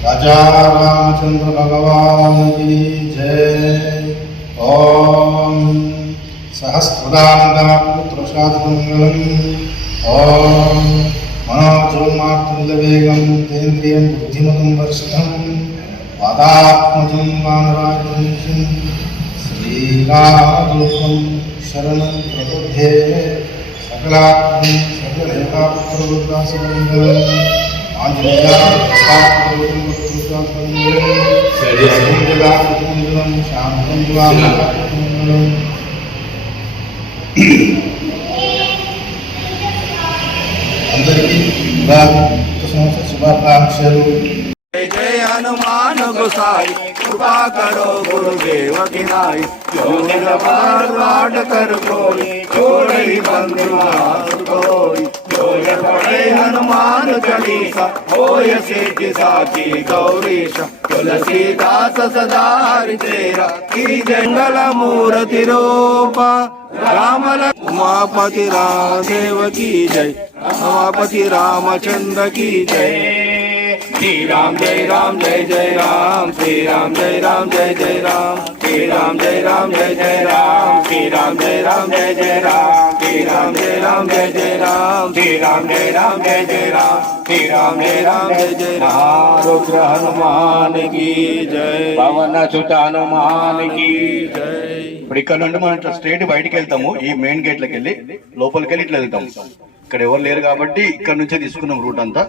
राजा रामचंद्र भगवान की जय। ओम सहस्रदानपुत्रशास्त्रमंगलम्। ओम मनोजोमातुल्यवेगं तेन्द्रियं बुद्धिमतं वरिष्ठं वादात्मजं वानराजं श्रीरामदूतं शरणं प्रपद्ये। सकलात्मं सकलेकापुत्रदासमङ्गलम् అందరికీ శుభాకాంక్షలు। जय जय हनुमान गोसाई कृपा करो गुरुदेव की नाई। जो निरपराध कर कोई छोड़ई बंधु कोई। जो पढ़े हनुमान चालीसा होय सिद्धि साखी गौरीश। तुलसीदास सदा तेरा की जंगल मूर्ति रूपा। राम उमापति रामदेव की जय। उमापति रामचंद्र की जय। श्री राम जय जय राम। श्री राम जय जय राम। श्री राम जय जय राम। श्री राम जय जय राम। श्री राम जय जय राम। श्री राम जय जय राम। श्री राम जय जय राम। रुद्र हनुमान की जय। पवन सुत हनुमान की जय। ఇప్పుడు ఇక్కడ నుండి మనం స్ట్రేట్ బయటికి వెళ్తాము। ఈ మెయిన్ గేట్ లోకి వెళ్ళి లోపలికి వెళ్ళి ఇట్లా వెళ్తాం। ఇక్కడ ఎవరు లేరు కాబట్టి ఇక్కడ నుంచే తీసుకున్నాం రూట్ అంతా।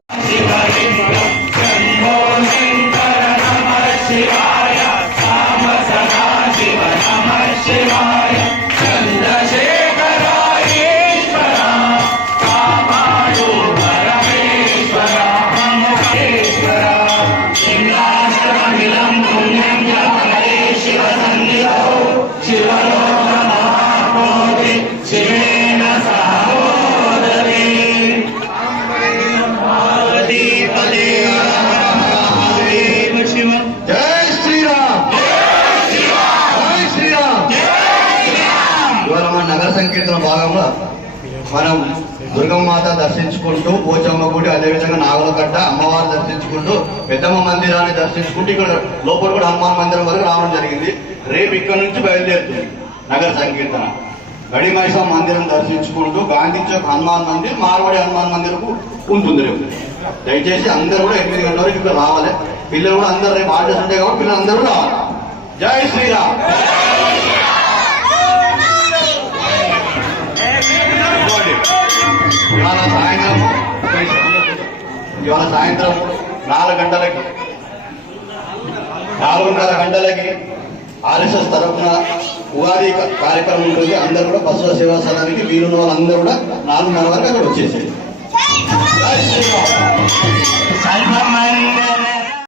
నగర సంకీర్తన భాగంలో మనం దుర్గమాత దర్శించుకుంటూ పోచమ్మ గుడి, అదేవిధంగా నాగులకట్ట అమ్మవారు దర్శించుకుంటూ పెద్దమ్మ మందిరాన్ని దర్శించుకుంటూ ఇక్కడ లోపల కూడా హనుమాన్ మందిరం వరకు రావడం జరిగింది। రేపు ఇక్కడ నుంచి బయలుదేరుతుంది నగర సంకీర్తన। గడిమైసా మందిరం దర్శించుకుంటూ గాంధీ చౌక్ హనుమాన్ మందిర్, మార్వాడి హనుమాన్ మందిరకు ఉంటుంది రేపు। దయచేసి అందరూ కూడా 8 గంటల వరకు ఇక్కడ రావాలి। పిల్లలు కూడా అందరూ రేపు ఆర్డర్స్ ఉంటాయి కాబట్టి పిల్లలు అందరూ రావాలి। జై శ్రీరామ్। ఇవాళ సాయంత్రం 4 గంటలకి 4:30 గంటలకి ఆర్ఎస్ఎస్ తరఫున ఉగాది కార్యక్రమం ఉంటుంది। అందరూ కూడా బసవ సేవా స్థలానికి వీలున్న వాళ్ళందరూ కూడా 4:30 వరకు అక్కడ వచ్చేసేది।